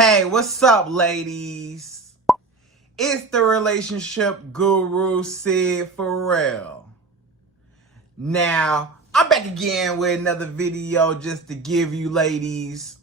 Hey, what's up, ladies? It's the relationship guru, Sydd Ferrell. Now, I'm back again with another video just to give you ladies.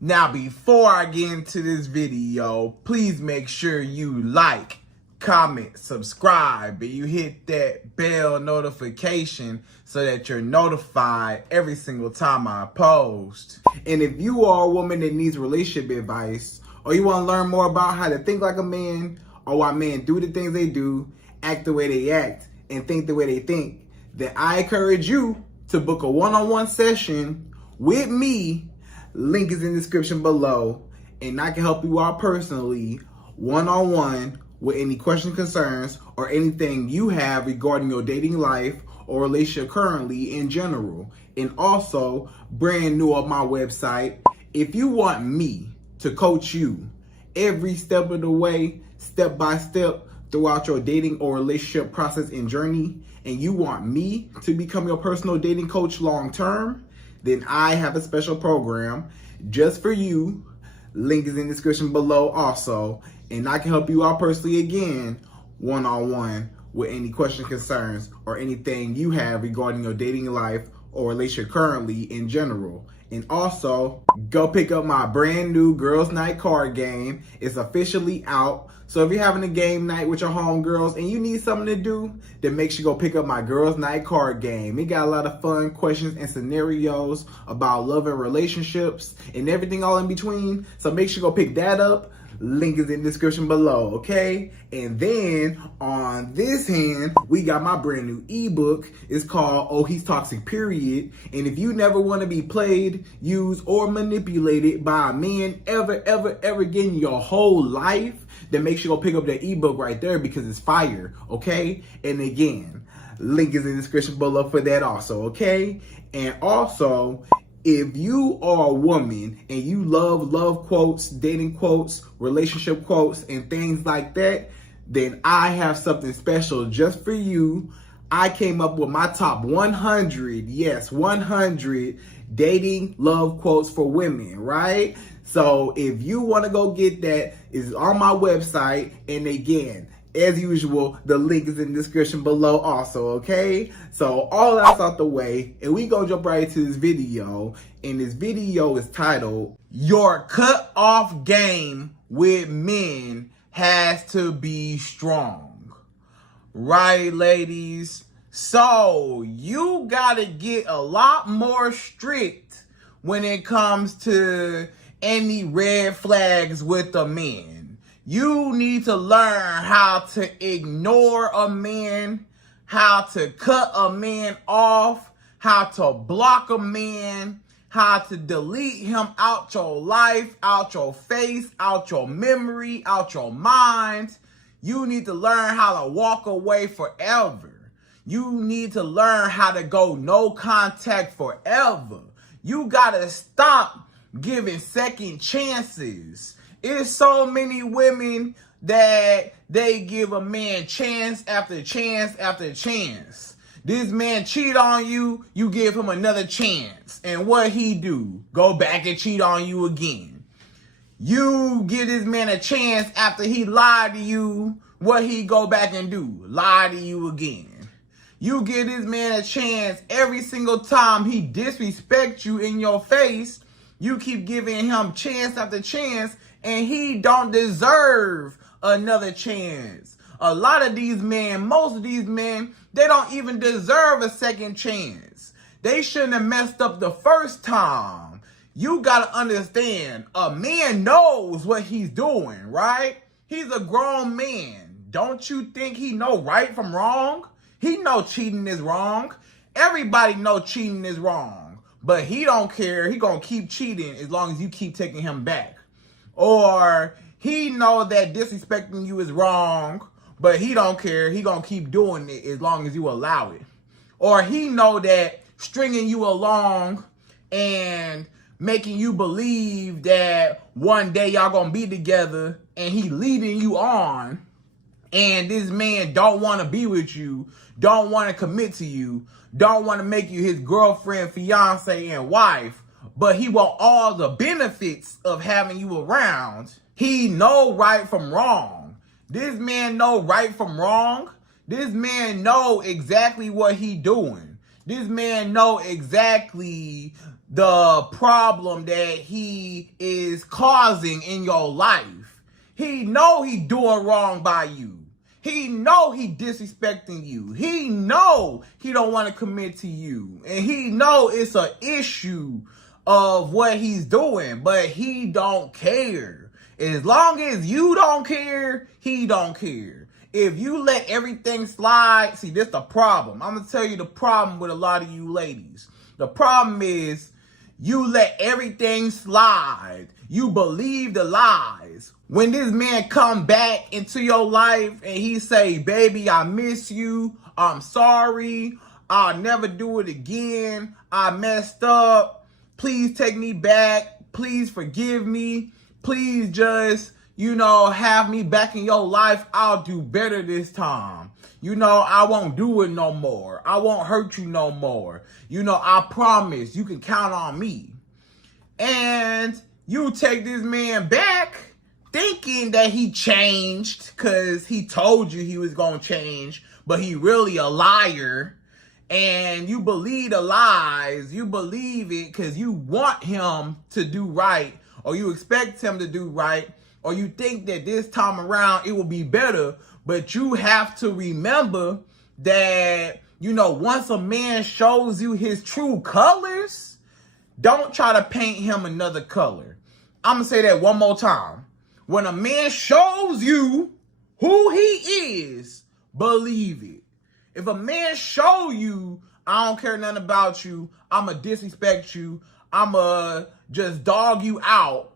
Now, before I get into this video, please make sure you like, comment, subscribe, and you hit that bell notification so that you're notified every single time I post. And if you are a woman that needs relationship advice, or you want to learn more about how to think like a man, or why men do the things they do, act the way they act, and think the way they think, then I encourage you to book a one-on-one session with me. Link is in the description below, and I can help you out personally, one-on-one, with any questions, concerns, or anything you have regarding your dating life or relationship currently in general. And also, brand new on my website, if you want me to coach you every step of the way, step by step, throughout your dating or relationship process and journey, and you want me to become your personal dating coach long term, then I have a special program just for you. Link is in the description below also. And I can help you out personally again, one-on-one, with any questions, concerns, or anything you have regarding your dating life or relationship currently in general. And also, go pick up my brand new Girls Night card game. It's officially out. So if you're having a game night with your homegirls and you need something to do, then make sure you go pick up my Girls Night card game. It got a lot of fun questions and scenarios about love and relationships and everything all in between. So make sure you go pick that up. Link is in the description below, okay? And then on this hand, we got my brand new ebook. It's called Oh, He's Toxic, Period. And if you never want to be played, used, or manipulated by a man ever again in your whole life, then make sure you go pick up that ebook right there because it's fire, okay? And again, link is in the description below for that also, okay? And also, if you are a woman and you love quotes, dating quotes, relationship quotes, and things like that, then I have something special just for you. I came up with my top 100, yes, 100 dating love quotes for women, right? So if you want to go get that, it's on my website. And again, as usual, the link is in the description below also, okay? So all that's out the way, and we gonna jump right into this video. And this video is titled, Your Cut-Off Game with Men Has to Be Strong. Right, ladies? So you gotta get a lot more strict when it comes to any red flags with a man. You need to learn how to ignore a man, how to cut a man off, how to block a man, how to delete him out your life, out your face, out your memory, out your mind. You need to learn how to walk away forever. You need to learn how to go no contact forever. You gotta stop giving second chances. It's so many women that they give a man chance after chance after chance. This man cheat on you, you give him another chance. And what he do? Go back and cheat on you again. You give this man a chance after he lied to you. What he go back and do? Lie to you again. You give this man a chance every single time he disrespects you in your face. You keep giving him chance after chance, and he don't deserve another chance. A lot of these men, most of these men, they don't even deserve a second chance. They shouldn't have messed up the first time. You gotta understand, a man knows what he's doing, right? He's a grown man. Don't you think he know right from wrong? He know cheating is wrong. Everybody know cheating is wrong. But he don't care. He gonna keep cheating as long as you keep taking him back. Or he know that disrespecting you is wrong, but he don't care. He gonna keep doing it as long as you allow it. Or he know that stringing you along and making you believe that one day y'all gonna be together, and he leading you on, and this man don't want to be with you, don't want to commit to you, don't want to make you his girlfriend, fiance, and wife, but he want all the benefits of having you around. He know right from wrong. This man know right from wrong. This man know exactly what he doing. This man know exactly the problem that he is causing in your life. He know he doing wrong by you. He know he disrespecting you. He know he don't want to commit to you. And he know it's an issue of what he's doing, but he don't care. As long as you don't care, he don't care. If you let everything slide, see, this the problem. I'm going to tell you the problem with a lot of you ladies. The problem is you let everything slide. You believe the lies. When this man come back into your life and he say, baby, I miss you. I'm sorry. I'll never do it again. I messed up. Please take me back. Please forgive me. Please just, have me back in your life. I'll do better this time. I won't do it no more. I won't hurt you no more. I promise you can count on me. And you take this man back thinking that he changed because he told you he was going to change, but he really a liar. And you believe the lies. You believe it because you want him to do right, or you expect him to do right, or you think that this time around it will be better. But you have to remember that, once a man shows you his true colors, don't try to paint him another color. I'm going to say that one more time. When a man shows you who he is, believe it. If a man show you, I don't care nothing about you, I'ma disrespect you, I'ma just dog you out,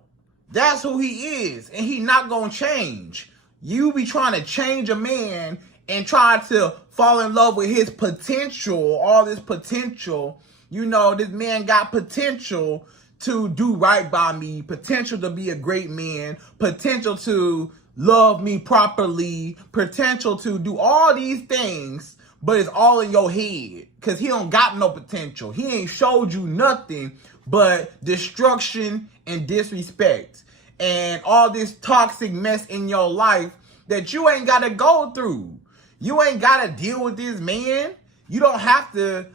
that's who he is, and he not gonna change. You be trying to change a man and try to fall in love with his potential, all this potential. This man got potential to do right by me, potential to be a great man, potential to love me properly, potential to do all these things, but it's all in your head because he don't got no potential. He ain't showed you nothing but destruction and disrespect and all this toxic mess in your life that you ain't got to go through. You ain't got to deal with this man. You don't have to,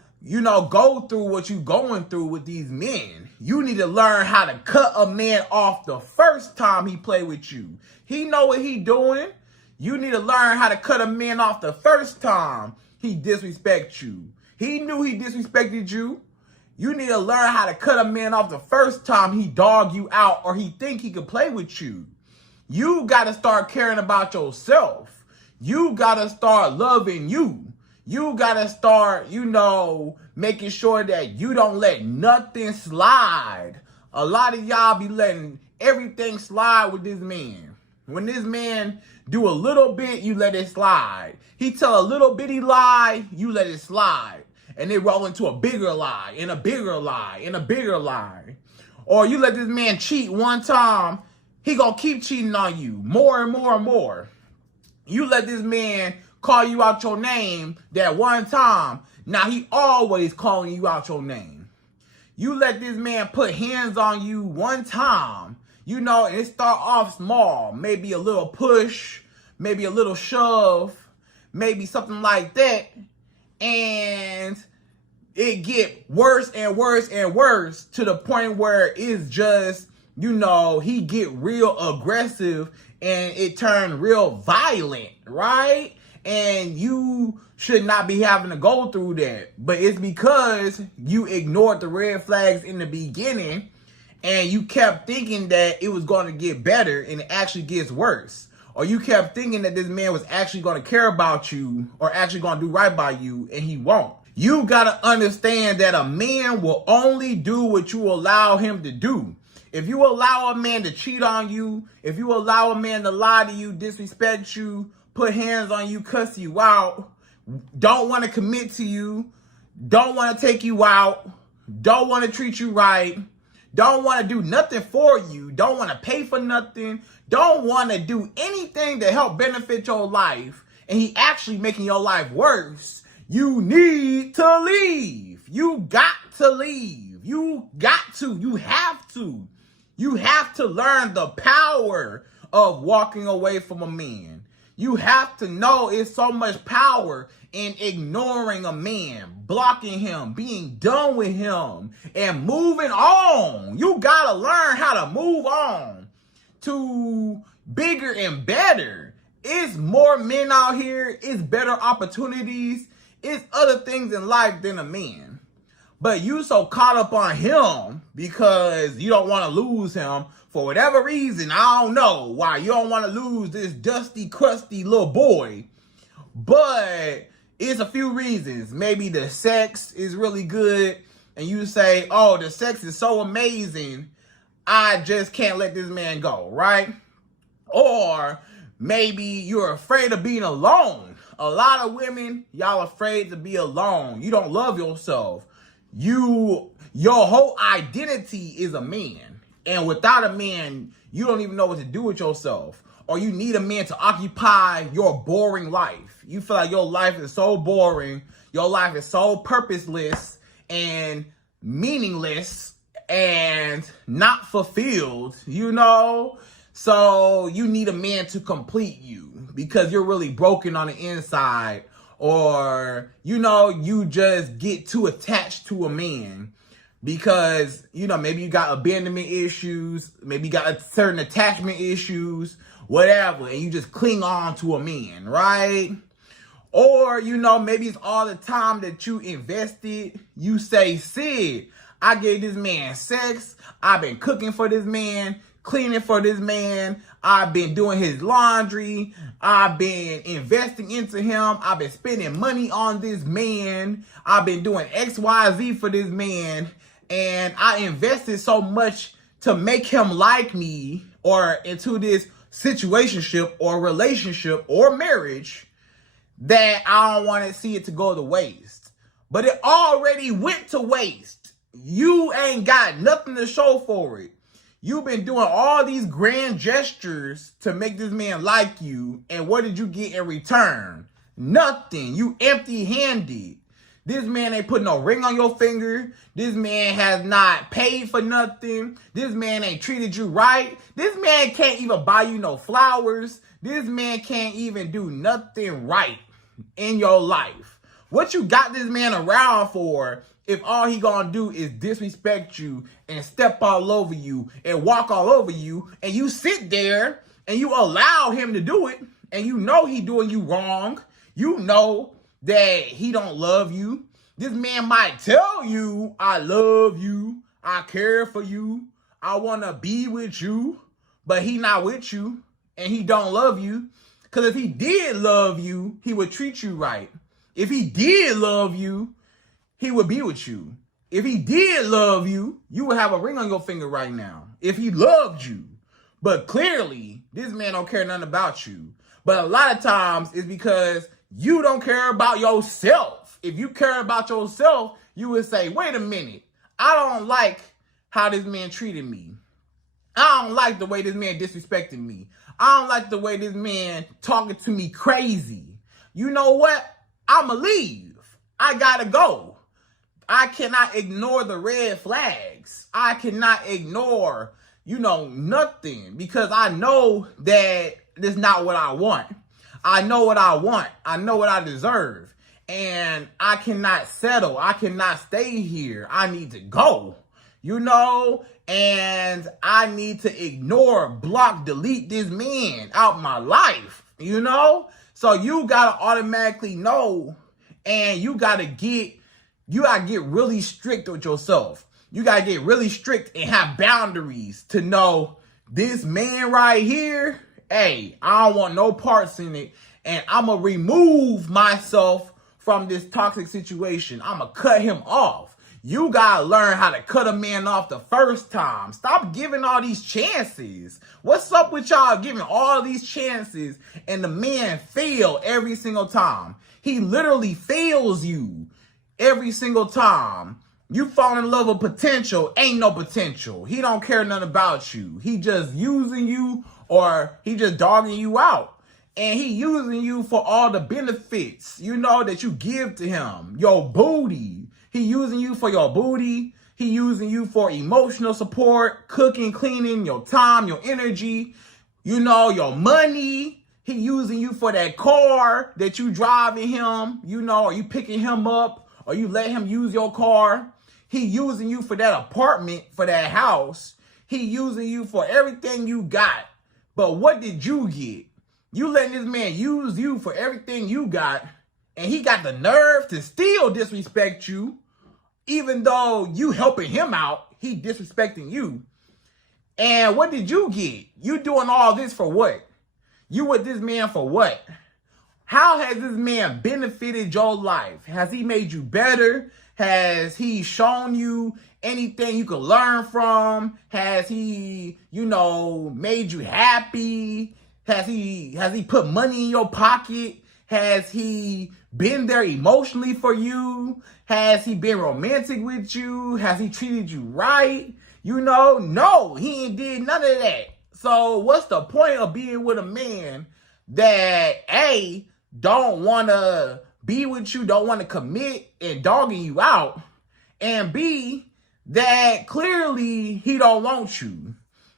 go through what you going through with these men. You need to learn how to cut a man off the first time he play with you. He know what he doing. You need to learn how to cut a man off the first time he disrespects you. He knew he disrespected you. You need to learn how to cut a man off the first time he dog you out or he think he could play with you. You got to start caring about yourself. You got to start loving you. You got to start, making sure that you don't let nothing slide. A lot of y'all be letting everything slide with this man. When this man do a little bit, you let it slide. He tell a little bitty lie, you let it slide. And they roll into a bigger lie, and a bigger lie, and a bigger lie. Or you let this man cheat one time, he gonna keep cheating on you more and more and more. You let this man call you out your name that one time, now he always calling you out your name. You let this man put hands on you one time, and it start off small, maybe a little push, maybe a little shove, maybe something like that, and it get worse and worse and worse to the point where it's just, he get real aggressive and it turned real violent, right? And you should not be having to go through that. But it's because you ignored the red flags in the beginning and you kept thinking that it was going to get better and it actually gets worse. Or you kept thinking that this man was actually going to care about you or actually going to do right by you, and he won't. You got to understand that a man will only do what you allow him to do. If you allow a man to cheat on you, if you allow a man to lie to you, disrespect you, put hands on you, cuss you out, don't want to commit to you, don't want to take you out, don't want to treat you right, don't want to do nothing for you, don't want to pay for nothing, don't want to do anything to help benefit your life, and he actually making your life worse, you need to leave. You got to leave. You got to. You have to. You have to learn the power of walking away from a man. You have to know it's so much power in ignoring a man, blocking him, being done with him, and moving on. You gotta learn how to move on to bigger and better. It's more men out here. It's better opportunities. It's other things in life than a man. But you so caught up on him because you don't want to lose him for whatever reason. I don't know why you don't want to lose this dusty, crusty little boy. But it's a few reasons. Maybe the sex is really good. And you say, oh, the sex is so amazing. I just can't let this man go, right? Or maybe you're afraid of being alone. A lot of women, y'all afraid to be alone. You don't love yourself. Your whole identity is a man. And without a man, you don't even know what to do with yourself. Or you need a man to occupy your boring life. You feel like your life is so boring. Your life is so purposeless and meaningless and not fulfilled, you know? So you need a man to complete you because you're really broken on the inside. Or, you know, you just get too attached to a man because, you know, maybe you got abandonment issues, maybe you got certain attachment issues, whatever, and you just cling on to a man, right? Or, you know, maybe it's all the time that you invested. You say, Sid, I gave this man sex. I've been cooking for this man, cleaning for this man. I've been doing his laundry. I've been investing into him. I've been spending money on this man. I've been doing X, Y, Z for this man. And I invested so much to make him like me or into this situationship or relationship or marriage that I don't want to see it to go to waste. But it already went to waste. You ain't got nothing to show for it. You've been doing all these grand gestures to make this man like you. And what did you get in return? Nothing. You empty-handed. This man ain't put no ring on your finger. This man has not paid for nothing. This man ain't treated you right. This man can't even buy you no flowers. This man can't even do nothing right in your life. What you got this man around for if all he gonna do is disrespect you and step all over you and walk all over you, and you sit there and you allow him to do it, and you know he doing you wrong. You know that he don't love you. This man might tell you, I love you, I care for you, I want to be with you, but he not with you and he don't love you. Because if he did love you, he would treat you right. If he did love you, he would be with you. If he did love you, you would have a ring on your finger right now. If he loved you. But clearly, this man don't care nothing about you. But a lot of times, it's because you don't care about yourself. If you care about yourself, you would say, wait a minute. I don't like how this man treated me. I don't like the way this man disrespected me. I don't like the way this man talking to me crazy. You know what? I'ma leave. I gotta go. I cannot ignore the red flags. I cannot ignore, nothing, because I know that this is not what I want. I know what I want. I know what I deserve. And I cannot settle. I cannot stay here. I need to go, and I need to ignore, block, delete this man out my life, So you got to automatically know, and you got to get really strict with yourself. You got to get really strict and have boundaries to know this man right here, hey, I don't want no parts in it. And I'm going to remove myself from this toxic situation. I'm going to cut him off. You got to learn how to cut a man off the first time. Stop giving all these chances. What's up with y'all giving all these chances and the man fail every single time? He literally fails you every single time. You fall in love with potential, ain't no potential. He don't care nothing about you. He just using you, or he just dogging you out. And he using you for all the benefits, that you give to him. Your booty. He using you for your booty, He using you for emotional support, cooking, cleaning, your time, your energy, you know, your money. He using you for that car that you driving him, you know, or you picking him up, or you let him use your car. He using you for that apartment, for that house. He using you for everything you got. But what did you get? You letting this man use you for everything you got, and he got the nerve to still disrespect you, even though you helping him out, he disrespecting you. And what did you get? You doing all this for what? You with this man for what? How has this man benefited your life? Has he made you better? Has he shown you anything you could learn from? Has he, you know, made you happy? Has he put money in your pocket? Has he been there emotionally for you? Has he been romantic with you? Has he treated you right? You know, no, he ain't did none of that. So what's the point of being with a man that A, don't want to be with you, don't want to commit, and dogging you out, and B, that clearly he don't want you.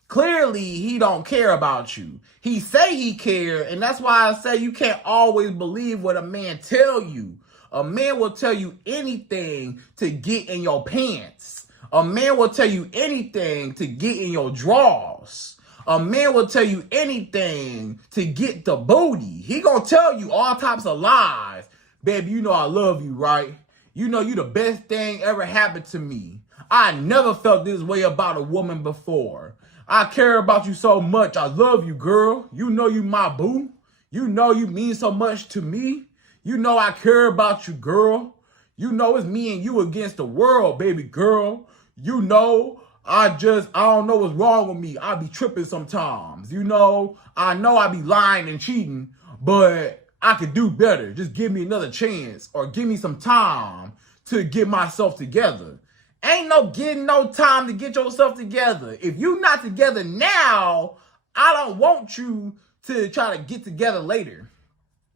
Clearly he don't care about you. He say he care, and that's why I say you can't always believe what a man tell you. A man will tell you anything to get in your pants. A man will tell you anything to get in your drawers. A man will tell you anything to get the booty. He gonna tell you all types of lies. Baby, you know I love you, right? You know you the best thing ever happened to me. I never felt this way about a woman before. I care about you so much. I love you, girl. You know you my boo. You know you mean so much to me. You know I care about you, girl. You know it's me and you against the world, baby girl. You know I don't know what's wrong with me. I be tripping sometimes. You know I be lying and cheating, but I could do better. Just give me another chance, or give me some time to get myself together. Ain't no getting no time to get yourself together. If you not together now, I don't want you to try to get together later.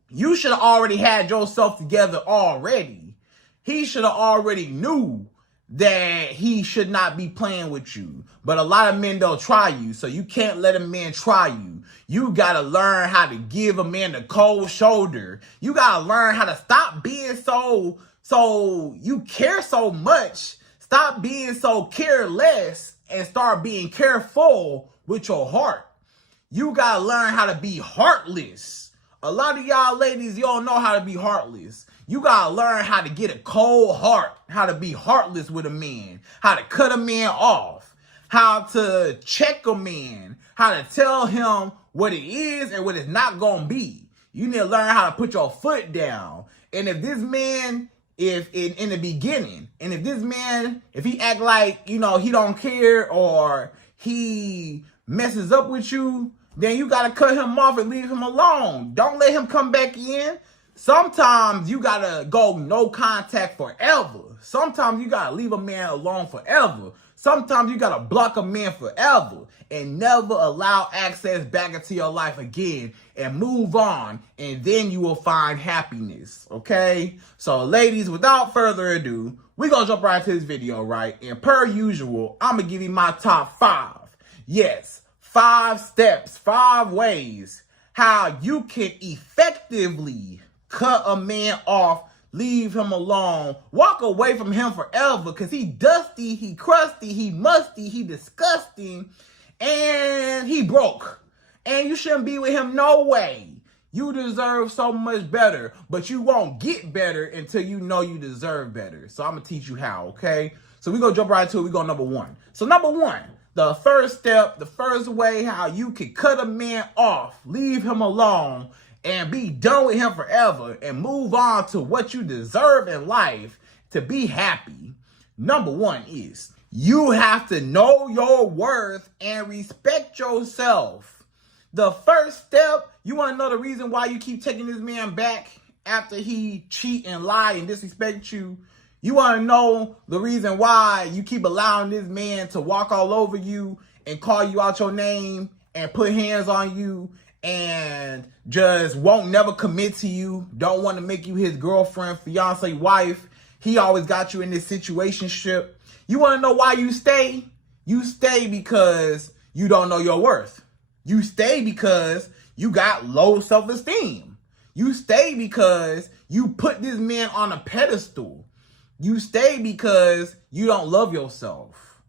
You should have already had yourself together already. He should have already knew that he should not be playing with you. But a lot of men don't try you, so you can't let a man try you. You gotta learn how to give a man the cold shoulder. You gotta learn how to stop being so you care so much. Stop being so careless and start being careful with your heart. You gotta learn how to be heartless. A lot of y'all ladies, you don't know how to be heartless. You gotta learn how to get a cold heart, how to be heartless with a man, how to cut a man off, how to check a man, how to tell him what it is and what it's not gonna be. You need to learn how to put your foot down. And if this man, if in the beginning, and if this man, if he act like, you know, he don't care, or he messes up with you, then you gotta cut him off and leave him alone. Don't let him come back in. Sometimes you gotta go no contact forever. Sometimes you gotta leave a man alone forever. Sometimes you gotta block a man forever and never allow access back into your life again, and move on, and then you will find happiness, okay? So ladies, without further ado, we're gonna jump right into this video, right? And per usual, I'm gonna give you my top 5. Yes, 5 steps, 5 ways how you can effectively cut a man off, leave him alone, walk away from him forever, because he dusty, he crusty, he musty, he disgusting, and he broke. And you shouldn't be with him no way. You deserve so much better, but you won't get better until you know you deserve better. So I'm going to teach you how, okay? So we're going to jump right into it. We're going number 1. So number 1, the first step, the first way how you can cut a man off, leave him alone, and be done with him forever and move on to what you deserve in life to be happy. Number 1 is you have to know your worth and respect yourself. The first step, you want to know the reason why you keep taking this man back after he cheat and lie and disrespect you. You want to know the reason why you keep allowing this man to walk all over you and call you out your name and put hands on you and just won't never commit to you, don't want to make you his girlfriend, fiance, wife. He always got you in this situationship. You want to know why you stay? You stay because you don't know your worth. You stay because you got low self-esteem. You stay because you put this man on a pedestal. You stay because you don't love yourself.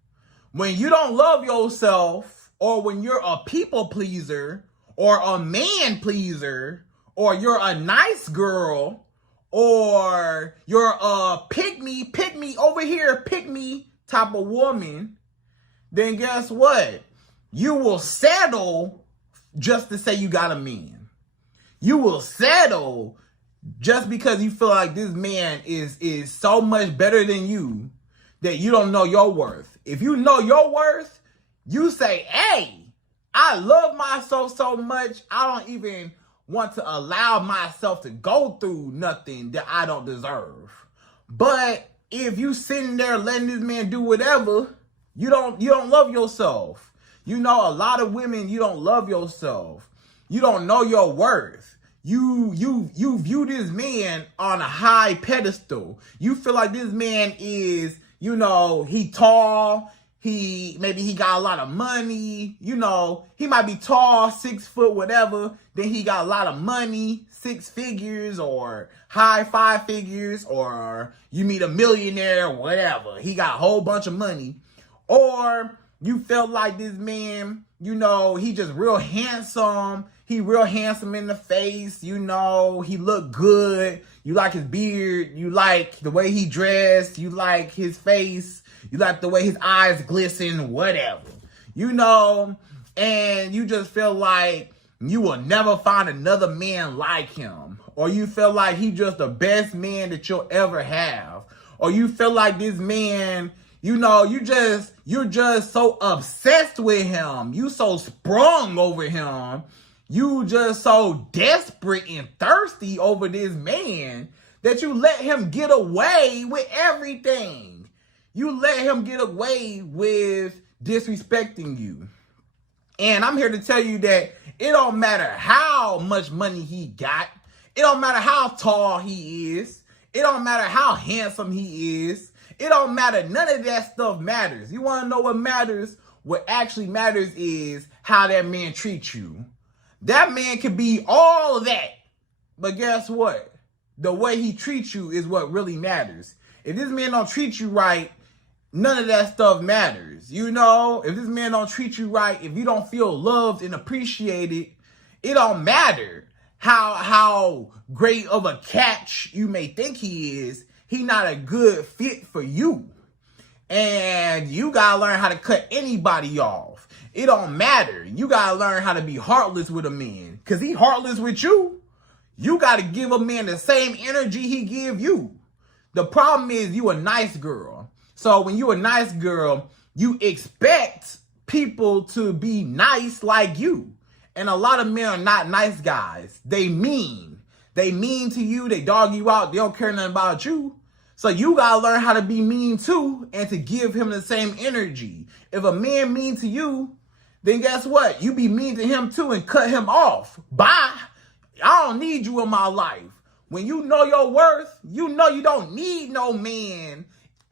When you don't love yourself, or when you're a people pleaser, or a man pleaser, or you're a nice girl, or you're a pick me over here, pick me type of woman, then guess what? You will settle just to say you got a man. You will settle just because you feel like this man is so much better than you that you don't know your worth. If you know your worth, you say, hey, I love myself so much, I don't even want to allow myself to go through nothing that I don't deserve. But if you sitting there letting this man do whatever, you don't love yourself. You know, a lot of women, you don't love yourself. You don't know your worth. You view this man on a high pedestal. You feel like this man is, you know, he tall. Maybe he got a lot of money. You know, he might be tall, 6 foot, whatever. Then he got a lot of money, 6 figures or high 5 figures, or you meet a millionaire, whatever. He got a whole bunch of money. Or you felt like this man, you know, he just real handsome. He real handsome in the face, you know, he look good. You like his beard. You like the way he dressed. You like his face. You like the way his eyes glisten, whatever. You know, and you just feel like you will never find another man like him. Or you feel like he's just the best man that you'll ever have. Or you feel like this man, you know, you're just so obsessed with him. You so sprung over him. You just so desperate and thirsty over this man that you let him get away with everything. You let him get away with disrespecting you. And I'm here to tell you that it don't matter how much money he got. It don't matter how tall he is. It don't matter how handsome he is. It don't matter. None of that stuff matters. You want to know what matters? What actually matters is how that man treats you. That man can be all of that. But guess what? The way he treats you is what really matters. If this man don't treat you right, none of that stuff matters. You know, if this man don't treat you right, if you don't feel loved and appreciated, it don't matter how great of a catch you may think he is. He not a good fit for you. And you gotta learn how to cut anybody off. It don't matter. You gotta learn how to be heartless with a man. Cause he heartless with you. You gotta give a man the same energy he give you. The problem is you a nice girl. So when you a nice girl, you expect people to be nice like you. And a lot of men are not nice guys. They mean. They mean to you. They dog you out. They don't care nothing about you. So you gotta learn how to be mean too and to give him the same energy. If a man mean to you, then guess what? You be mean to him too and cut him off. Bye. I don't need you in my life. When you know your worth, you know you don't need no man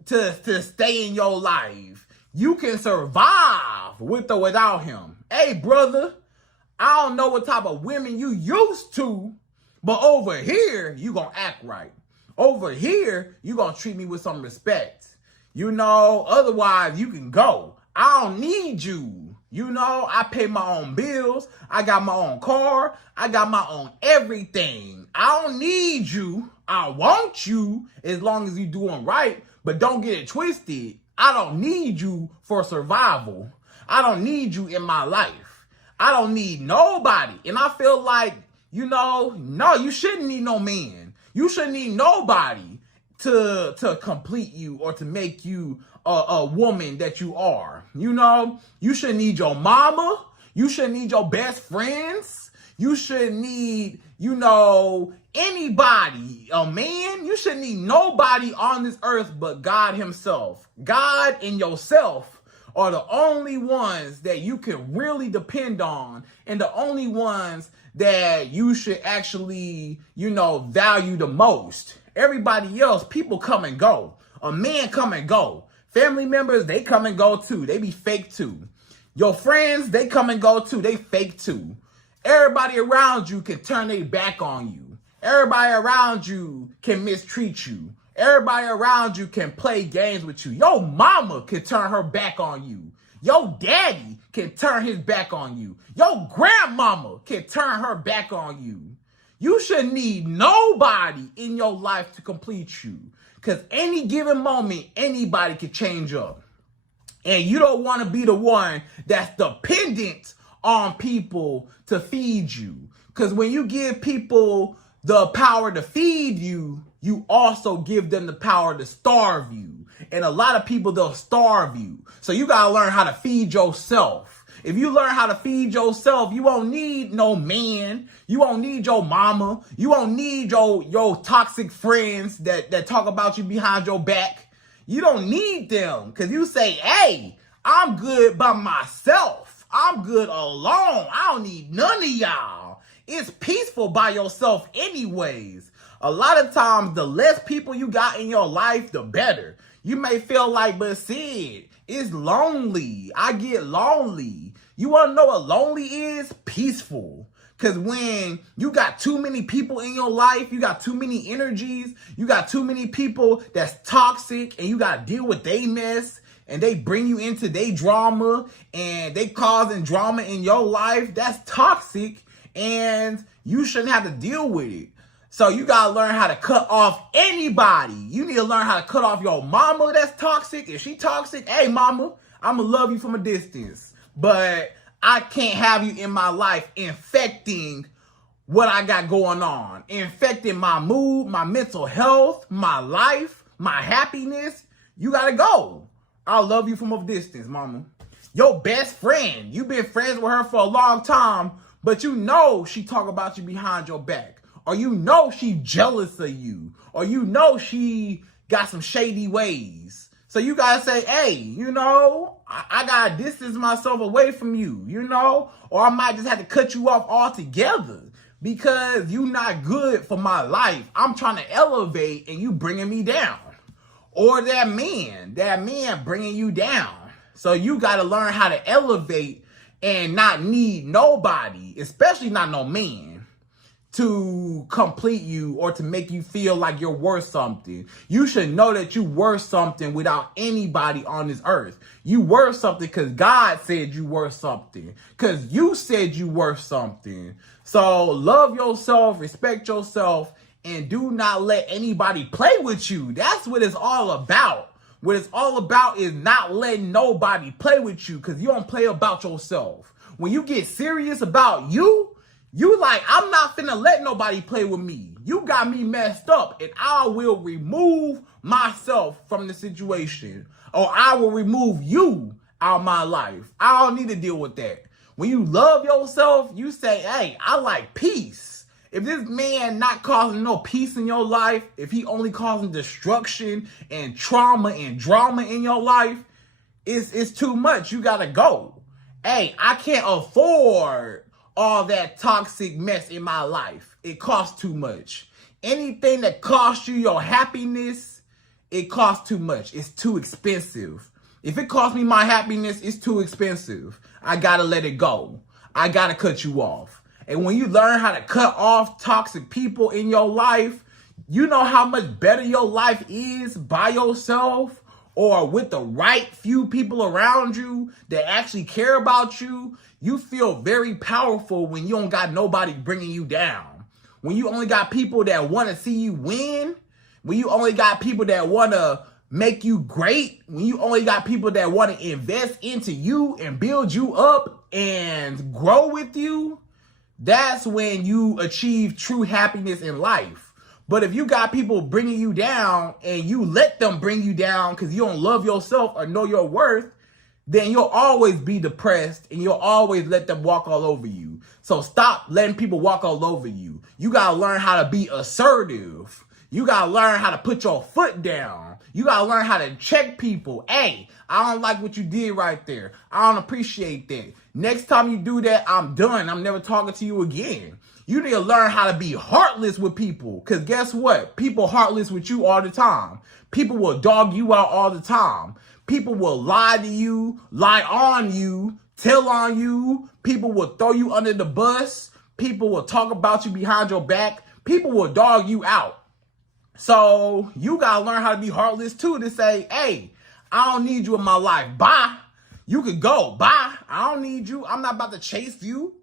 to stay in your life. You can survive with or without him. Hey, brother, I don't know what type of women you used to, but over here, you gonna act right. Over here, you gonna treat me with some respect. You know, otherwise you can go. I don't need you. You know, I pay my own bills. I got my own car. I got my own everything. I don't need you. I want you as long as you're doing right. But don't get it twisted. I don't need you for survival. I don't need you in my life. I don't need nobody. And I feel like, you know, no, you shouldn't need no man. You shouldn't need nobody to complete you or to make you a woman that you are. You know, you shouldn't need your mama. You shouldn't need your best friends. You shouldn't need, you know, anybody, a man. You shouldn't need nobody on this earth but God himself. God and yourself are the only ones that you can really depend on, and the only ones that you should actually, you know, value the most. Everybody else, people come and go. A man come and go. Family members, they come and go too. They be fake too. Your friends, they come and go too. They fake too. Everybody around you can turn their back on you. Everybody around you can mistreat you. Everybody around you can play games with you. Your mama can turn her back on you. Your daddy can turn his back on you. Your grandmama can turn her back on you. You should need nobody in your life to complete you. Because any given moment, anybody can change up. And you don't want to be the one that's dependent on people to feed you. Because when you give people the power to feed you, you also give them the power to starve you. And a lot of people, they'll starve you. So you got to learn how to feed yourself. If you learn how to feed yourself, you won't need no man. You won't need your mama. You won't need your toxic friends that talk about you behind your back. You don't need them because you say, hey, I'm good by myself. I'm good alone. I don't need none of y'all. It's peaceful by yourself anyways. A lot of times, the less people you got in your life, the better. You may feel like, but Sydd, it's lonely. I get lonely. You want to know what lonely is? Peaceful. Because when you got too many people in your life, you got too many energies, you got too many people that's toxic, and you got to deal with they mess, and they bring you into their drama, and they causing drama in your life, that's toxic, and you shouldn't have to deal with it. So you got to learn how to cut off anybody. You need to learn how to cut off your mama that's toxic. If she toxic, hey, mama, I'm going to love you from a distance. But I can't have you in my life infecting what I got going on. Infecting my mood, my mental health, my life, my happiness. You got to go. I'll love you from a distance, mama. Your best friend. You've been friends with her for a long time, but you know she talk about you behind your back. Or you know she jealous of you. Or you know she got some shady ways. So you gotta say, hey, you know, I gotta distance myself away from you, you know? Or I might just have to cut you off altogether. Because you not good for my life. I'm trying to elevate and you bringing me down. Or that man bringing you down. So you gotta learn how to elevate and not need nobody, especially not no man, to complete you or to make you feel like you're worth something. You should know that you worth something without anybody on this earth. You worth something because God said you worth something. Because you said you worth something. So love yourself, respect yourself, and do not let anybody play with you. That's what it's all about. What it's all about is not letting nobody play with you because you don't play about yourself. When you get serious about you like, I'm not finna let nobody play with me. You got me messed up, and I will remove myself from the situation. Or I will remove you out of my life. I don't need to deal with that. When you love yourself, you say, hey, I like peace. If this man not causing no peace in your life, if he only causing destruction and trauma and drama in your life, it's too much. You gotta go. Hey, I can't afford all that toxic mess in my life. It costs too much. Anything that costs you your happiness, it costs too much. It's too expensive. If it costs me my happiness, it's too expensive. I gotta let it go. I gotta cut you off. And when you learn how to cut off toxic people in your life, you know how much better your life is by yourself or with the right few people around you that actually care about you. You feel very powerful when you don't got nobody bringing you down. When you only got people that want to see you win. When you only got people that want to make you great. When you only got people that want to invest into you and build you up and grow with you. That's when you achieve true happiness in life. But if you got people bringing you down and you let them bring you down because you don't love yourself or know your worth, then you'll always be depressed and you'll always let them walk all over you. So stop letting people walk all over you. You got to learn how to be assertive. You got to learn how to put your foot down. You got to learn how to check people. Hey, I don't like what you did right there. I don't appreciate that. Next time you do that, I'm done. I'm never talking to you again. You need to learn how to be heartless with people. Because guess what? People heartless with you all the time. People will dog you out all the time. People will lie to you, lie on you, tell on you. People will throw you under the bus. People will talk about you behind your back. People will dog you out. So you gotta learn how to be heartless too, to say, hey, I don't need you in my life. Bye. You could go. Bye. I don't need you. I'm not about to chase you.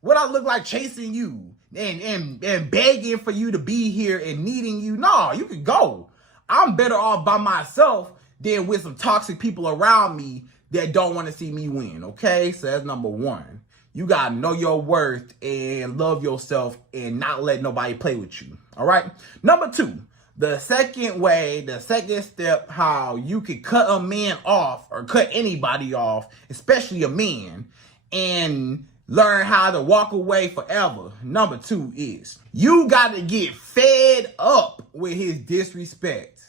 What I look like chasing you and begging for you to be here and needing you? No, you could go. I'm better off by myself than with some toxic people around me that don't want to see me win. Okay, so that's number one. You gotta know your worth and love yourself and not let nobody play with you. All right. Number two, the second step, how you could cut a man off or cut anybody off, especially a man, and learn how to walk away forever. Number two is you got to get fed up with his disrespect.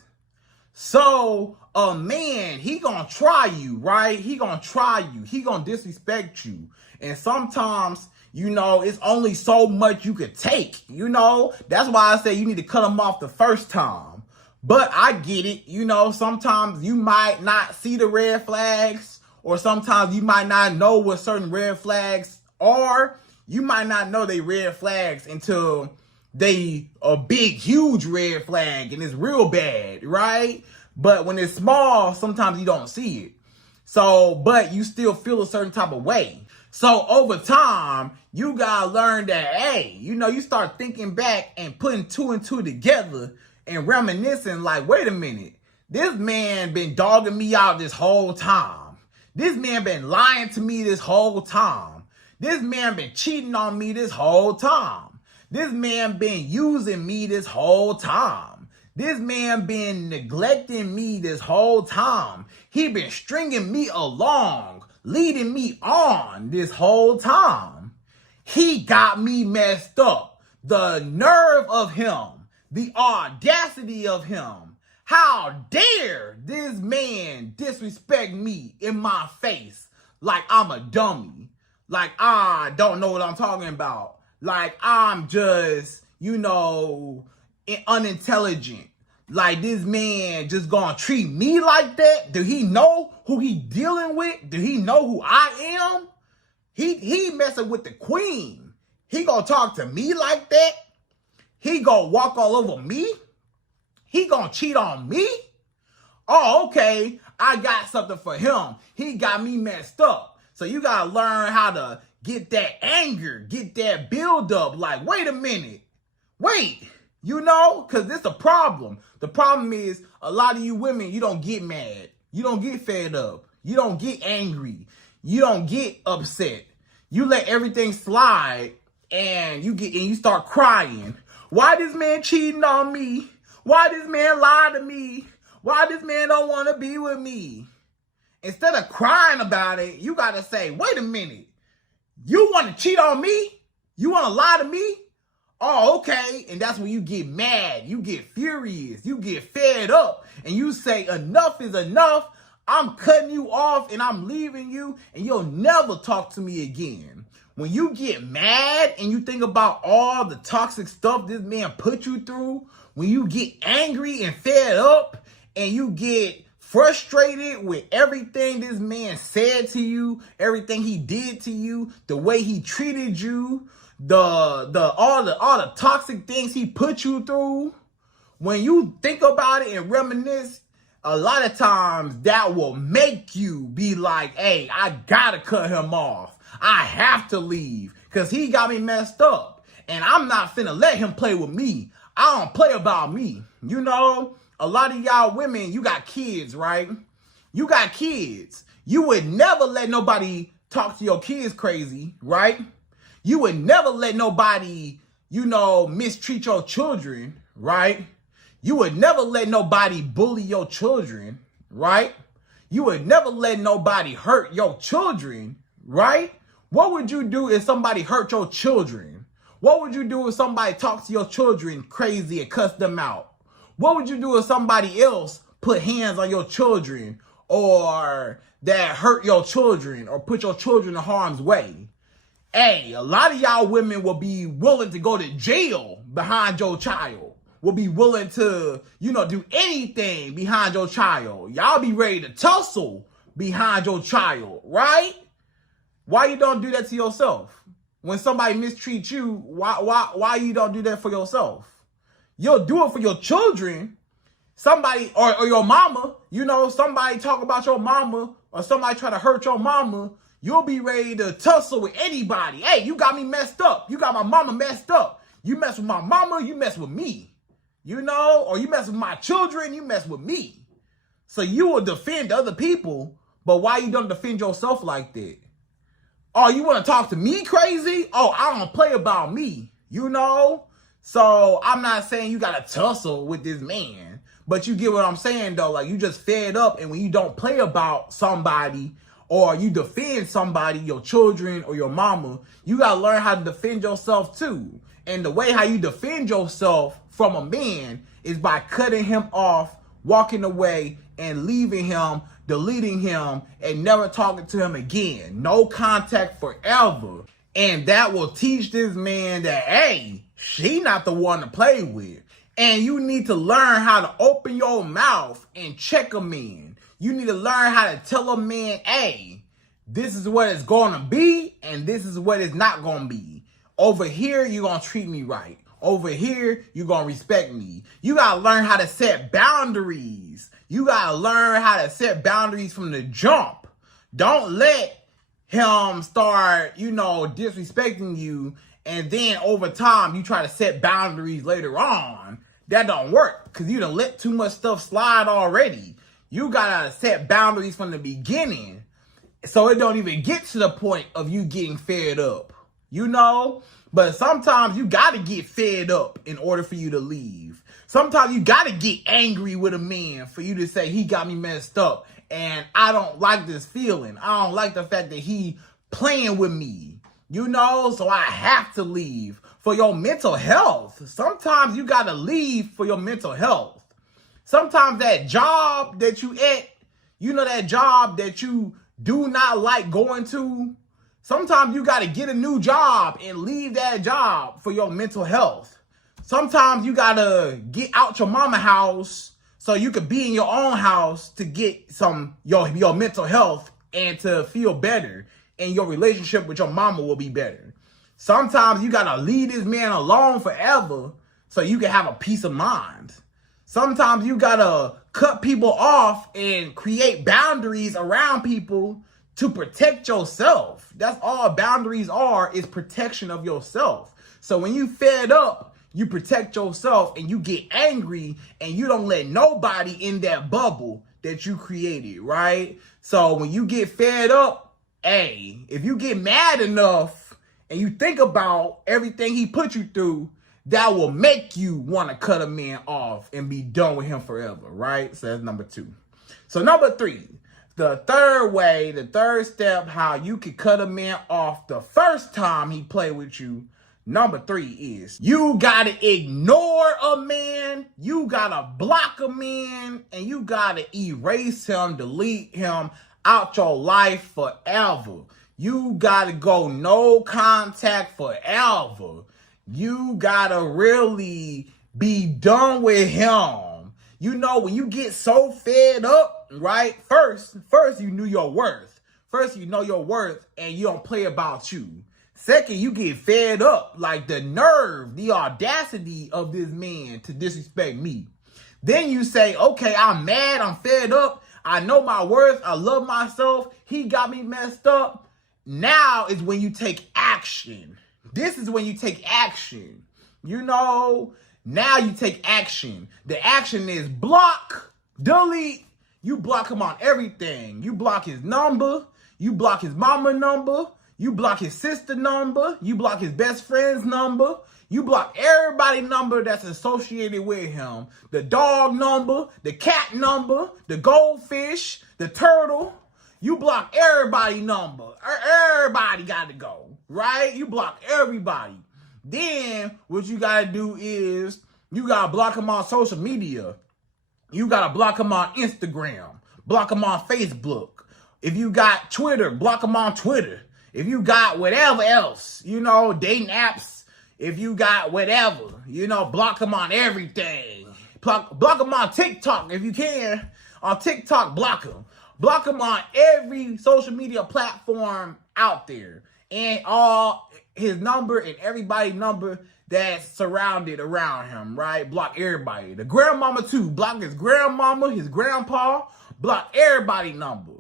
So a man, he gonna try you, right? He gonna try you. He gonna disrespect you. And sometimes, you know, it's only so much you could take, you know? That's why I say you need to cut him off the first time. But I get it, you know, sometimes you might not see the red flags, or sometimes you might not know what certain red flags are. You might not know they red flags until they a big, huge red flag and it's real bad, right? But when it's small, sometimes you don't see it. So, but you still feel a certain type of way. So over time, you gotta learn that, hey, you know, you start thinking back and putting two and two together and reminiscing like, wait a minute, this man been dogging me out this whole time. This man been lying to me this whole time. This man been cheating on me this whole time. This man been using me this whole time. This man been neglecting me this whole time. He been stringing me along, leading me on this whole time. He got me messed up. The nerve of him, the audacity of him. How dare this man disrespect me in my face like I'm a dummy? Like I don't know what I'm talking about. Like I'm just, you know, unintelligent. Like this man just gonna treat me like that? Do he know who he dealing with? Do he know who I am? He messing with the queen. He gonna talk to me like that? He gonna walk all over me? He gonna cheat on me? Oh, okay. I got something for him. He got me messed up. So you gotta learn how to get that anger, get that build up. Like, wait a minute. Wait, you know, because it's a problem. The problem is a lot of you women, you don't get mad. You don't get fed up. You don't get angry. You don't get upset. You let everything slide and you start crying. Why this man cheating on me? Why this man lied to me? Why this man don't want to be with me? Instead of crying about it, you got to say, wait a minute. You want to cheat on me? You want to lie to me? Oh, okay. And that's when you get mad. You get furious. You get fed up. And you say, enough is enough. I'm cutting you off and I'm leaving you. And you'll never talk to me again. When you get mad and you think about all the toxic stuff this man put you through, when you get angry and fed up and you get frustrated with everything this man said to you, everything he did to you, the way he treated you, all the toxic things he put you through. When you think about it and reminisce, a lot of times that will make you be like, hey, I gotta cut him off. I have to leave because he got me messed up. And I'm not finna let him play with me. I don't play about me. You know, a lot of y'all women, you got kids, right? You got kids. You would never let nobody talk to your kids crazy, right? You would never let nobody, you know, mistreat your children, right? You would never let nobody bully your children, right? You would never let nobody hurt your children, right? What would you do if somebody hurt your children? What would you do if somebody talks to your children crazy and cuss them out? What would you do if somebody else put hands on your children or that hurt your children or put your children in harm's way? Hey, a lot of y'all women will be willing to go to jail behind your child. will be willing to, do anything behind your child. Y'all be ready to tussle behind your child, right? Why you don't do that to yourself? When somebody mistreats you, why you don't do that for yourself? You'll do it for your children. Somebody, or your mama, somebody talk about your mama, or somebody try to hurt your mama, you'll be ready to tussle with anybody. Hey, you got me messed up. You got my mama messed up. You mess with my mama, you mess with me. Or you mess with my children, you mess with me. So you will defend other people, but why you don't defend yourself like that? Oh, you want to talk to me crazy? Oh, I don't play about me, So I'm not saying you got to tussle with this man, but you get what I'm saying, though. Like, you just fed up, and when you don't play about somebody or you defend somebody, your children or your mama, you got to learn how to defend yourself, too. And the way how you defend yourself from a man is by cutting him off, walking away, and leaving him, deleting him, and never talking to him again. No contact forever. And that will teach this man that, hey, she not the one to play with. And you need to learn how to open your mouth and check a man. You need to learn how to tell a man, hey, this is what it's going to be, and this is what it's not going to be. Over here, you're going to treat me right. Over here, you're going to respect me. You got to learn how to set boundaries. You got to learn how to set boundaries from the jump. Don't let him start, disrespecting you, and then over time, you try to set boundaries later on. That don't work, because you done let too much stuff slide already. You got to set boundaries from the beginning, so it don't even get to the point of you getting fed up. But sometimes you got to get fed up in order for you to leave. Sometimes you got to get angry with a man for you to say, he got me messed up, and I don't like this feeling. I don't like the fact that he playing with me, so I have to leave for your mental health. Sometimes you got to leave for your mental health. Sometimes that job that you at, that job that you do not like going to, sometimes you got to get a new job and leave that job for your mental health. Sometimes you got to get out your mama house so you could be in your own house to get your mental health and to feel better, and your relationship with your mama will be better. Sometimes you got to leave this man alone forever so you can have a peace of mind. Sometimes you got to cut people off and create boundaries around people to protect yourself. That's all boundaries are, is protection of yourself. So when you fed up, you protect yourself, and you get angry, and you don't let nobody in that bubble that you created, right? So when you get fed up, hey, if you get mad enough and you think about everything he put you through, that will make you want to cut a man off and be done with him forever, right? So that's number 2. So number 3, the third step, how you can cut a man off the first time he played with you. Number 3 is you got to ignore a man, you got to block a man, and you got to erase him, delete him out your life forever. You got to go no contact forever. You got to really be done with him. When you get so fed up, right? First, you knew your worth. First, you know your worth, and you don't play about you. Second, you get fed up, like the nerve, the audacity of this man to disrespect me. Then you say, okay, I'm mad, I'm fed up, I know my worth, I love myself, he got me messed up. Now is when you take action. This is when you take action. Now you take action. The action is block, delete. You block him on everything. You block his number. You block his mama number. You block his sister number. You block his best friend's number. You block everybody's number that's associated with him. The dog number, the cat number, the goldfish, the turtle. You block everybody's number. Everybody got to go, right? You block everybody. Then what you got to do is you got to block him on social media. You got to block him on Instagram. Block him on Facebook. If you got Twitter, block him on Twitter. If you got whatever else, dating apps, If you got whatever, block them on everything. Block them on TikTok if you can. On TikTok, block them. Block them on every social media platform out there. And all his number and everybody's number that's surrounded around him, right? Block everybody. The grandmama too. Block his grandmama, his grandpa. Block everybody's number.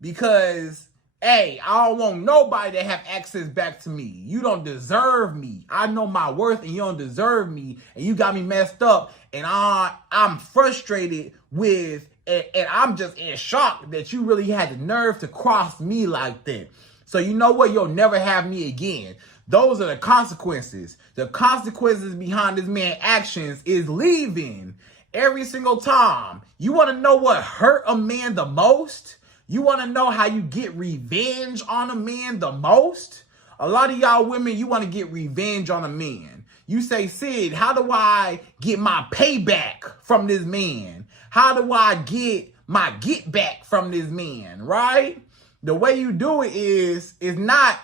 Because, hey, I don't want nobody to have access back to me. You don't deserve me. I know my worth and you don't deserve me. And you got me messed up. And I'm frustrated with, and I'm just in shock that you really had the nerve to cross me like that. So you know what? You'll never have me again. Those are the consequences. The consequences behind this man's actions is leaving every single time. You want to know what hurt a man the most? You want to know how you get revenge on a man the most? A lot of y'all women, you want to get revenge on a man. You say, Syd, how do I get my payback from this man? How do I get my get back from this man, right? The way you do it is not,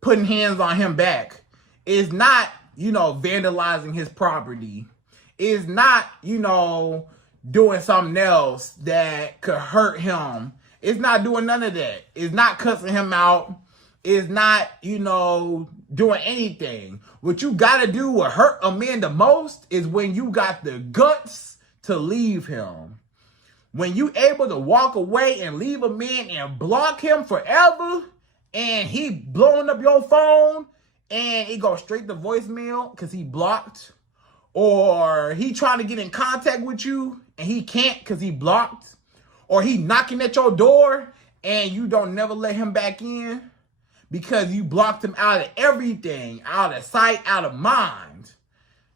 putting hands on him back. It's not, vandalizing his property. It's not, doing something else that could hurt him. It's not doing none of that. It's not cussing him out. It's not, doing anything. What you gotta do what hurt a man the most is when you got the guts to leave him. When you able to walk away and leave a man and block him forever, and he blowing up your phone and it goes straight to voicemail because he blocked, or he trying to get in contact with you and he can't because he blocked, or he knocking at your door and you don't never let him back in because you blocked him out of everything, out of sight, out of mind.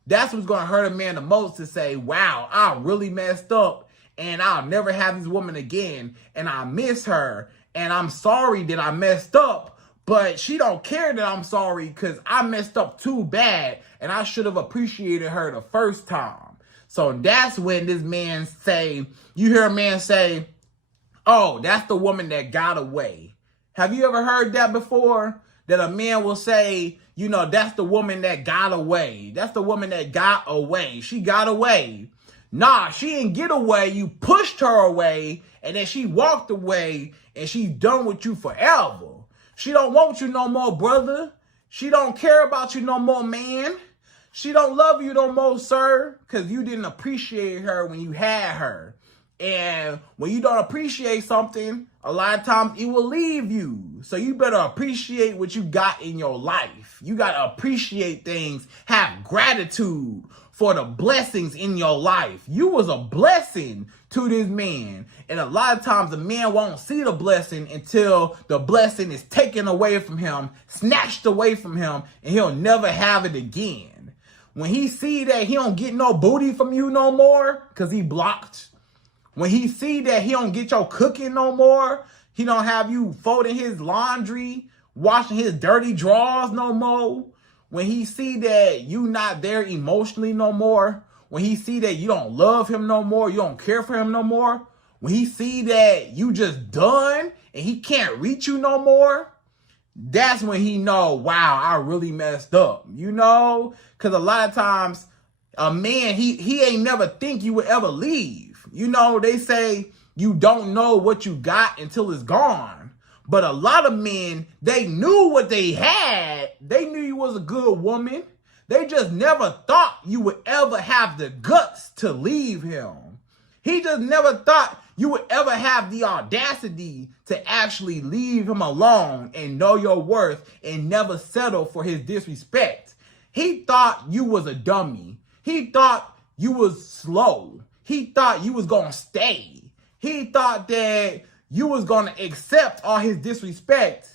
That's what's going to hurt a man the most, to say, wow, I really messed up and I'll never have this woman again and I miss her and I'm sorry that I messed up, but she don't care that I'm sorry because I messed up too bad and I should have appreciated her the first time. So that's when this man say, you hear a man say, oh, that's the woman that got away. Have you ever heard that before? That a man will say, that's the woman that got away. That's the woman that got away. She got away. Nah, she didn't get away. You pushed her away and then she walked away and she's done with you forever. She don't want you no more, brother. She don't care about you no more, man. She don't love you no more, sir, because you didn't appreciate her when you had her. And when you don't appreciate something, a lot of times it will leave you. So you better appreciate what you got in your life. You got to appreciate things. Have gratitude for the blessings in your life. You was a blessing to this man. And a lot of times the man won't see the blessing until the blessing is taken away from him, snatched away from him, and he'll never have it again. When he see that he don't get no booty from you no more because he blocked. When he see that he don't get your cooking no more, he don't have you folding his laundry, washing his dirty drawers no more. When he see that you not there emotionally no more, when he see that you don't love him no more, you don't care for him no more, when he see that you just done and he can't reach you no more, that's when he know, wow, I really messed up, Because a lot of times a man, he ain't never think you would ever leave. They say you don't know what you got until it's gone. But a lot of men, they knew what they had. They knew you was a good woman. They just never thought you would ever have the guts to leave him. He just never thought you would ever have the audacity to actually leave him alone and know your worth and never settle for his disrespect. He thought you was a dummy. He thought you was slow. He thought you was going to stay. He thought that you was going to accept all his disrespect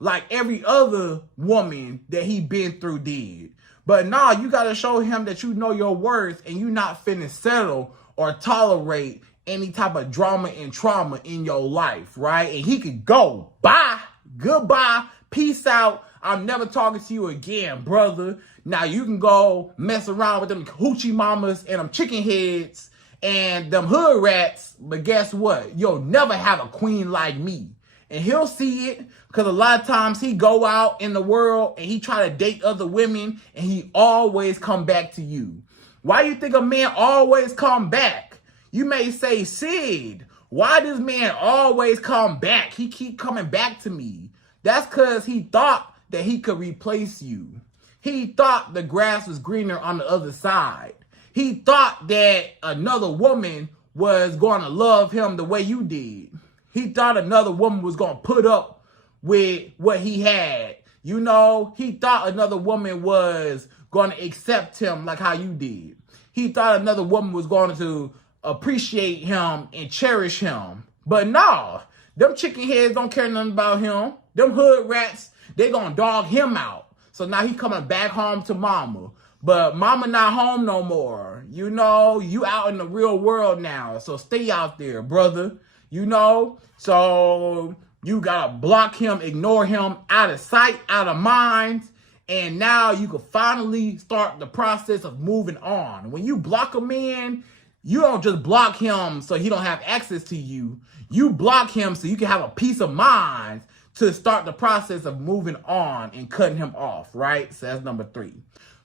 like every other woman that he been through did. But nah, you got to show him that you know your worth and you not finna settle or tolerate any type of drama and trauma in your life, right? And he could go, bye, goodbye, peace out. I'm never talking to you again, brother. Now you can go mess around with them hoochie mamas and them chicken heads and them hood rats, but guess what? You'll never have a queen like me. And he'll see it because a lot of times he go out in the world and he try to date other women and he always come back to you. Why you think a man always come back? You may say, Sid, why does man always come back? He keep coming back to me. That's because he thought that he could replace you. He thought the grass was greener on the other side. He thought that another woman was going to love him the way you did. He thought another woman was going to put up with what he had. You know, he thought another woman was going to accept him like how you did. He thought another woman was going to appreciate him and cherish him. But no, them chicken heads don't care nothing about him. Them hood rats, they going to dog him out. So now he coming back home to mama. But mama not home no more. You know, you out in the real world now. So stay out there, brother. You know, so you got to block him, ignore him, out of sight, out of mind. And now you can finally start the process of moving on. When you block a man, you don't just block him so he don't have access to you. You block him so you can have a peace of mind to start the process of moving on and cutting him off, right? So that's number 3.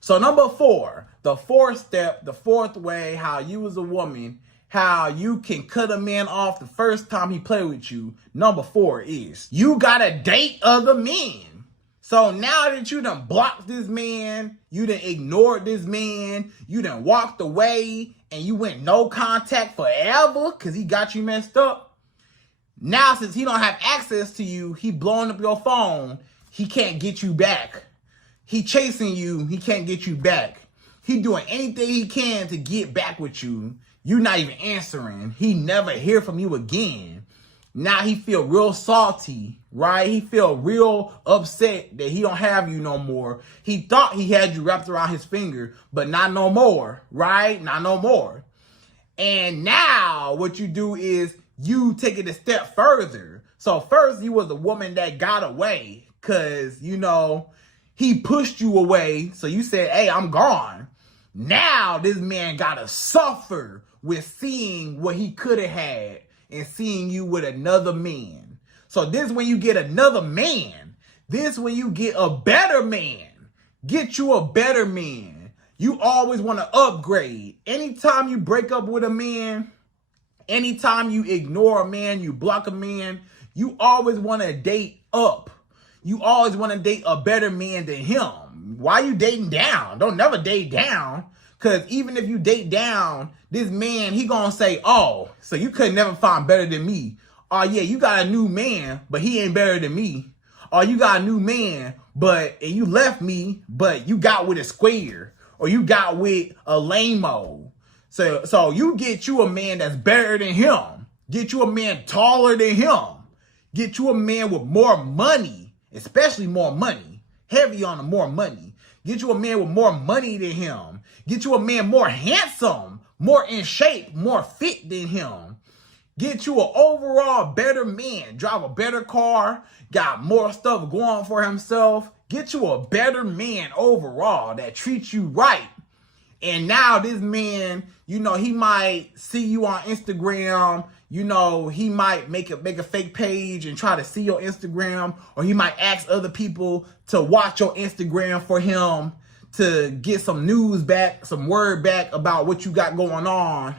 So number 4, the fourth step, the fourth way how you as a woman, how you can cut a man off the first time he play with you. Number 4 is you gotta date other men. So now that you done blocked this man, you done ignored this man, you done walked away, and you went no contact forever because he got you messed up. Now, since he don't have access to you, he blowing up your phone, he can't get you back. He chasing you, he can't get you back. He doing anything he can to get back with you. You not even answering. He never hear from you again. Now he feel real salty, right? He feel real upset that he don't have you no more. He thought he had you wrapped around his finger, but not no more, right? Not no more. And now what you do is you take it a step further. So first you was a woman that got away because, you know, he pushed you away. So you said, hey, I'm gone. Now this man got to suffer with seeing what he could have had and seeing you with another man. So this when you get another man. This when you get a better man. Get you a better man. You always want to upgrade. Anytime you break up with a man, anytime you ignore a man, you block a man, you always want to date up. You always want to date a better man than him. Why you dating down? Don't never date down. Because even if you date down, this man, he gonna say, oh, so you could never find better than me. Oh, yeah, you got a new man, but he ain't better than me. Or you got a new man, and you left me, but you got with a square. Or you got with a lame-o. So you get you a man that's better than him. Get you a man taller than him. Get you a man with more money, especially more money. Heavy on the more money. Get you a man with more money than him. Get you a man more handsome, more in shape, more fit than him. Get you an overall better man. Drive a better car. Got more stuff going for himself. Get you a better man overall that treats you right. And now this man, you know, he might see you on Instagram. You know, he might make a fake page and try to see your Instagram. Or he might ask other people to watch your Instagram for him to get some news back, some word back about what you got going on.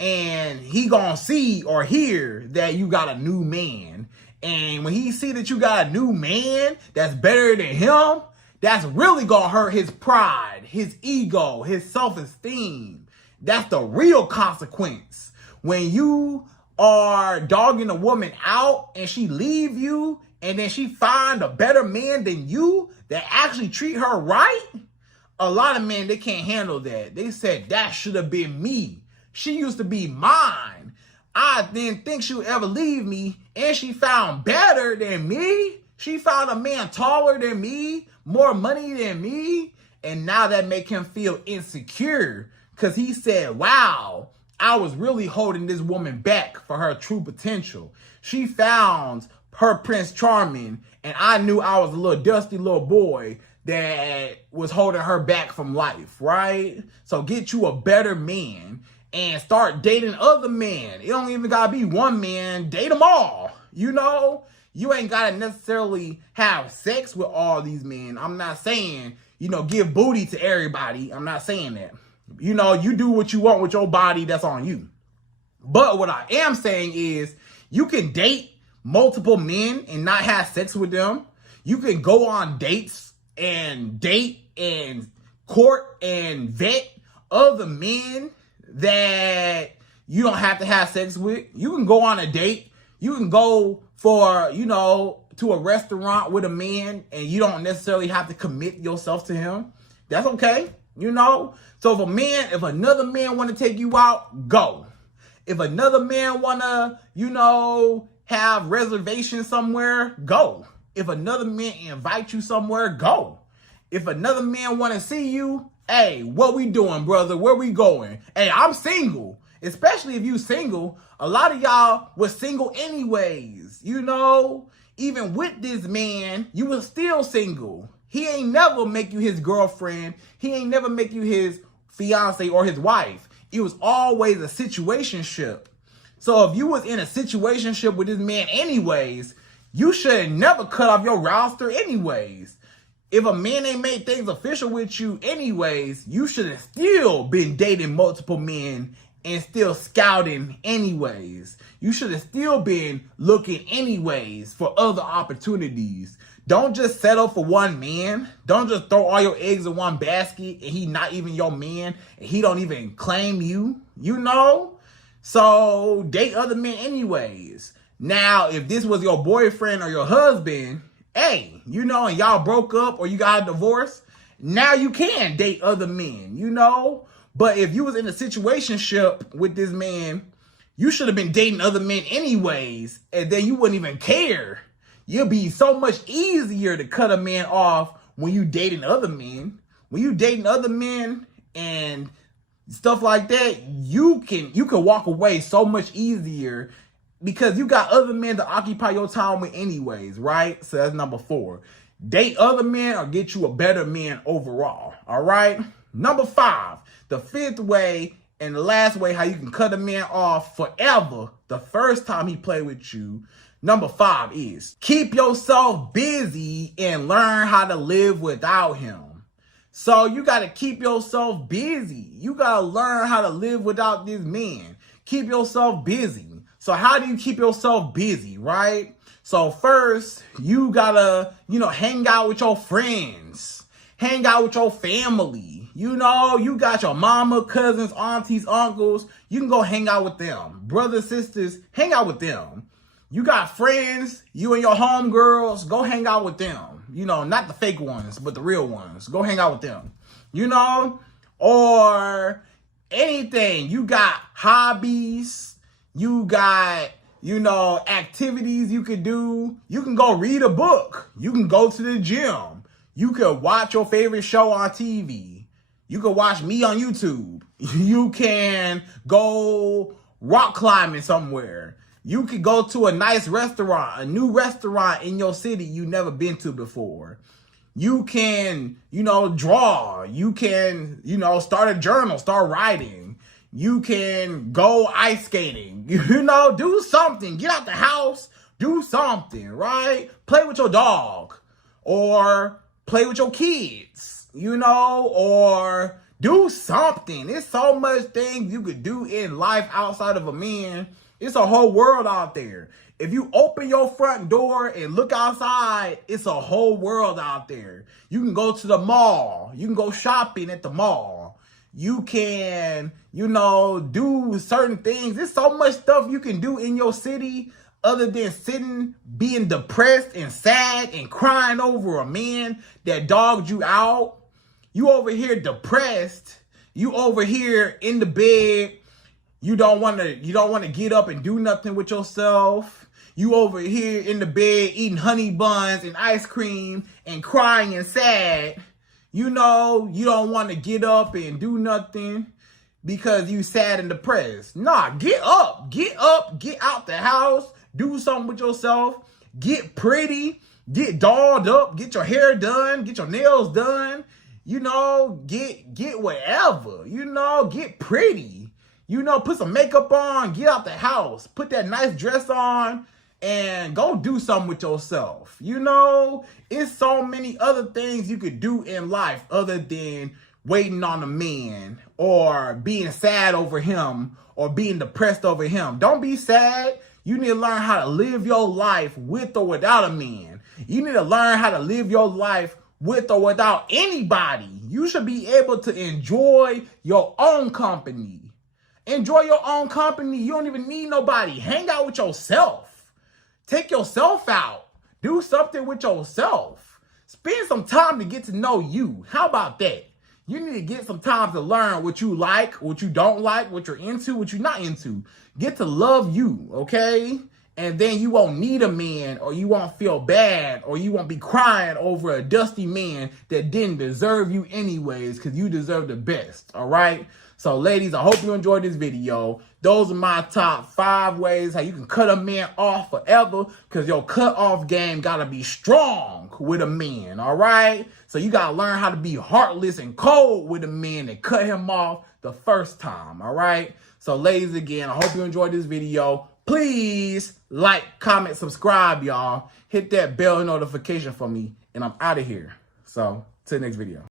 And he gonna see or hear that you got a new man. And when he see that you got a new man that's better than him, that's really gonna hurt his pride, his ego, his self-esteem. That's the real consequence. When you are dogging a woman out and she leave you and then she find a better man than you that actually treat her right, a lot of men, they can't handle that. They said, that should have been me. She used to be mine. I didn't think she would ever leave me. And she found better than me. She found a man taller than me, more money than me. And now that make him feel insecure. Because he said, wow, I was really holding this woman back for her true potential. She found her Prince Charming. And I knew I was a little dusty little boy that was holding her back from life, right? So get you a better man and start dating other men. It don't even gotta be one man. Date them all. You know, You ain't gotta necessarily have sex with all these men. I'm not saying, give booty to everybody. I'm not saying that. You do what you want with your body, that's on you. But what I am saying is, you can date multiple men and not have sex with them. You can go on dates and date and court and vet other men that you don't have to have sex with. You can go on a date. You can go for, to a restaurant with a man and you don't necessarily have to commit yourself to him. That's okay, So if another man want to take you out, go. If another man want to, have reservations somewhere, go. If another man invite you somewhere, go. If another man want to see you, hey, what we doing, brother? Where we going? Hey, I'm single. Especially if you single. A lot of y'all was single anyways. Even with this man, you was still single. He ain't never make you his girlfriend. He ain't never make you his fiance or his wife. It was always a situationship. So if you was in a situationship with this man anyways, you should never cut off your roster anyways. If a man ain't made things official with you anyways, you should have still been dating multiple men and still scouting anyways. You should have still been looking anyways for other opportunities. Don't just settle for one man. Don't just throw all your eggs in one basket and he not even your man and he don't even claim you, So date other men anyways. Now, if this was your boyfriend or your husband, hey, and y'all broke up or you got a divorce, now you can date other men, But if you was in a situationship with this man, you should have been dating other men anyways, and then you wouldn't even care. You'll be so much easier to cut a man off when you dating other men. When you dating other men and stuff like that, you can walk away so much easier because you got other men to occupy your time with anyways, right? So that's number 4. Date other men or get you a better man overall, all right? Number 5, the 5th way and the last way how you can cut a man off forever the first time he played with you. Number 5 is keep yourself busy and learn how to live without him. So you got to keep yourself busy. You got to learn how to live without this man. Keep yourself busy. So how do you keep yourself busy, right? So first, you got to, hang out with your friends. Hang out with your family. You got your mama, cousins, aunties, uncles. You can go hang out with them. Brothers, sisters, hang out with them. You got friends, you and your homegirls, go hang out with them. Not the fake ones, but the real ones. Go hang out with them. Or anything. You got hobbies. You got, activities you could do. You can go read a book. You can go to the gym. You can watch your favorite show on TV. You can watch me on YouTube. You can go rock climbing somewhere. You could go to a nice restaurant, a new restaurant in your city you never been to before. You can, draw. You can, start a journal, start writing. You can go ice skating. Do something. Get out the house. Do something, right? Play with your dog. Or play with your kids, or do something. There's so much things you could do in life outside of a man. It's a whole world out there. If you open your front door and look outside, it's a whole world out there. You can go to the mall. You can go shopping at the mall. You can, do certain things. There's so much stuff you can do in your city other than sitting, being depressed and sad and crying over a man that dogged you out. You over here depressed. You over here in the bed. You don't want to get up and do nothing with yourself. You over here in the bed eating honey buns and ice cream and crying and sad. You don't want to get up and do nothing because you sad and depressed. Nah, get up, get out the house, do something with yourself, get pretty, get dolled up, get your hair done, get your nails done, get whatever, get pretty. Put some makeup on, get out the house, put that nice dress on, and go do something with yourself. You know, it's so many other things you could do in life other than waiting on a man or being sad over him or being depressed over him. Don't be sad. You need to learn how to live your life with or without a man. You need to learn how to live your life with or without anybody. You should be able to enjoy your own company. Enjoy your own company. You don't even need nobody. Hang out with yourself. Take yourself out. Do something with yourself. Spend some time to get to know you. How about that? You need to get some time to learn what you like, what you don't like, what you're into, what you're not into. Get to love you, okay? And then you won't need a man, or you won't feel bad, or you won't be crying over a dusty man that didn't deserve you anyways, because you deserve the best, all right? So, ladies, I hope you enjoyed this video. Those are my top 5 ways how you can cut a man off forever, because your cut-off game got to be strong with a man, all right? So you got to learn how to be heartless and cold with a man and cut him off the first time, all right? So, ladies, again, I hope you enjoyed this video. Please like, comment, subscribe, y'all. Hit that bell notification for me, and I'm out of here. So, to the next video.